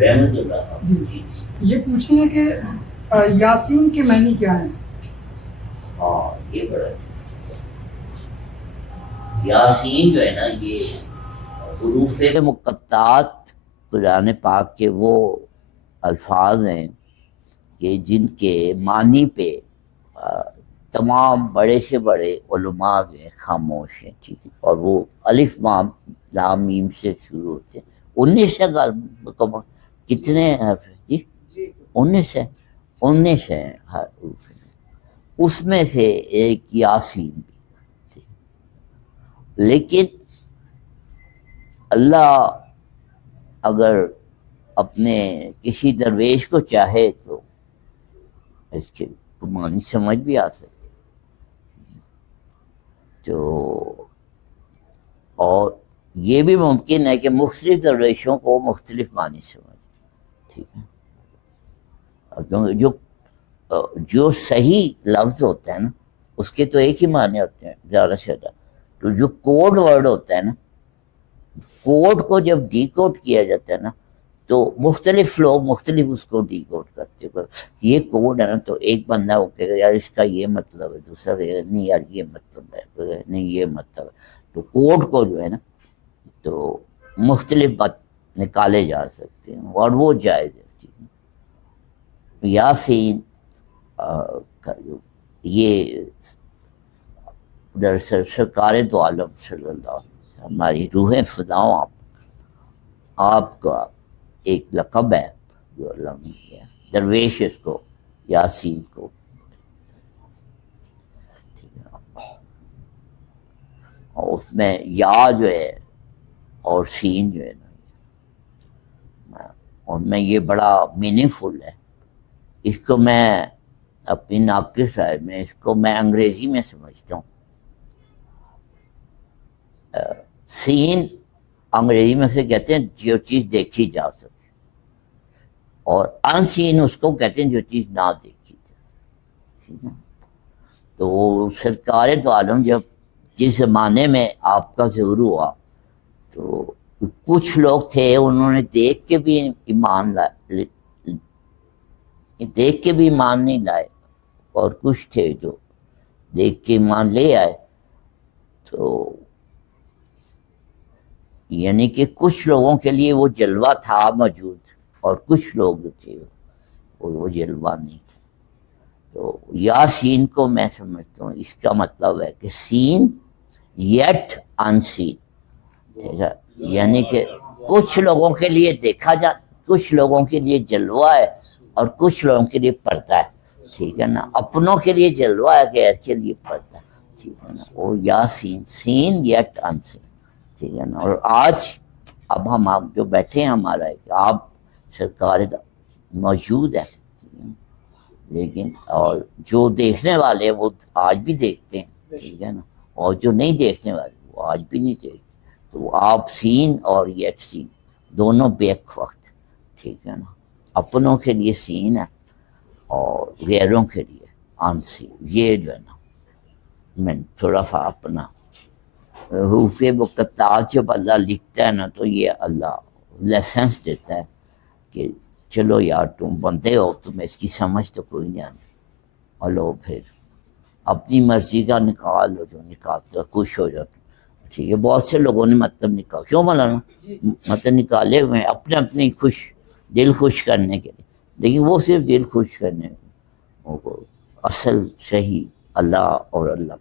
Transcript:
رحمت اللہ. جی یہ پوچھیں گے کہ یاسین کے معنی کیا ہیں؟ ہاں یہ بڑا یاسین جو ہے نا یہ حروف مقطعات قرآن پاک کے وہ الفاظ ہیں کہ جن کے معنی پہ تمام بڑے سے بڑے علماء جو ہیں خاموش ہیں. ٹھیک ہے، اور وہ الف لام میم سے شروع ہوتے ہیں. 19 ہے کتنے حرف ہیں جی؟ 19 ہے. 19 ہیں حروف، اس میں سے ایک یاسین بھی. لیکن اللہ اگر اپنے کسی درویش کو چاہے تو اس کے معنی سمجھ بھی آ سکتے. تو اور یہ بھی ممکن ہے کہ مختلف درویشوں کو مختلف معنی سمجھ. ٹھیک ہے، کیونکہ جو صحیح لفظ ہوتا ہے نا اس کے تو ایک ہی معنی ہوتے ہیں زیادہ سے زیادہ. تو جو کوڈ ورڈ ہوتا ہے نا، کوڈ کو جب ڈی کوڈ کیا جاتا ہے نا تو مختلف لوگ مختلف اس کو ڈی کوڈ کرتے ہیں. یہ کوڈ ہے نا تو ایک بندہ وہ کہے گا یار اس کا یہ مطلب ہے، دوسرا کہے گا نہیں یار یہ مطلب ہے، نہیں یہ مطلب ہے. تو کوڈ کو جو ہے نا تو مختلف بات نکالے جا سکتے ہیں اور وہ جائز ہے. یاسین یہ دراصل سرکار دو عالم صلی اللہ علیہ وسلم ہماری روحیں فداؤں آپ کا ایک لقب ہے جو اللہ نے کیا. درویش اس کو یاسین کو. اور اس میں یا جو ہے اور سین جو ہے نا، اور میں یہ بڑا میننگ فل ہے. اس کو میں اپنی ناقص ہے میں اس کو میں انگریزی میں سمجھتا ہوں. سین انگریزی میں سے کہتے ہیں جو چیز دیکھی جا سکے، اور ان سین اس کو کہتے ہیں جو چیز نہ دیکھی جائے. تو سرکار دو عالم جب جس زمانے میں آپ کا ظہور ہوا تو کچھ لوگ تھے انہوں نے دیکھ کے بھی ایمان نہیں لائے، اور کچھ تھے جو دیکھ کے ایمان لے آئے. تو یعنی کہ کچھ لوگوں کے لیے وہ جلوہ تھا موجود، اور کچھ لوگ جو تھے وہ جلوہ نہیں تھے. تو یاسین کو میں سمجھتا ہوں اس کا مطلب ہے کہ سین یٹ ان سین. ٹھیک ہے، یعنی کہ کچھ لوگوں کے لیے دیکھا جا، کچھ لوگوں کے لیے جلوہ ہے اور کچھ لوگوں کے لیے پردہ ہے. ٹھیک ہے نا، اپنوں کے لیے جلوہ ہے، غیر کے لیے پردہ. ٹھیک ہے نا، وہ یاسین سین یٹ ان سین. ٹھیک ہے نا. اور آج اب ہم آپ جو بیٹھے ہیں ہمارا ہے کہ آپ سرکار موجود ہے، لیکن اور جو دیکھنے والے وہ آج بھی دیکھتے ہیں. ٹھیک ہے نا، اور جو نہیں دیکھنے والے وہ آج بھی نہیں دیکھتے. تو آپ سین اور یٹ سین دونوں بیک وقت. ٹھیک ہے نا، اپنوں کے لیے سین ہے اور غیروں کے لیے آن سین. یہ جو ہے نا میں تھوڑا سا اپنا حروف مقطعات جب اللہ لکھتا ہے نا تو یہ اللہ لیسنس دیتا ہے کہ چلو یار تم بندے ہو، تمہیں اس کی سمجھ تو کوئی نہیں آتی، اور لو پھر اپنی مرضی کا نکالو جو نکالتے ہو، خوش ہو جاتے. ٹھیک ہے، بہت سے لوگوں نے مطلب نکال کیوں مولانا مطلب نکالے ہوئے ہیں اپنے دل خوش کرنے کے لیے، لیکن وہ صرف دل خوش کرنے وہ اصل صحیح اللہ اور اللہ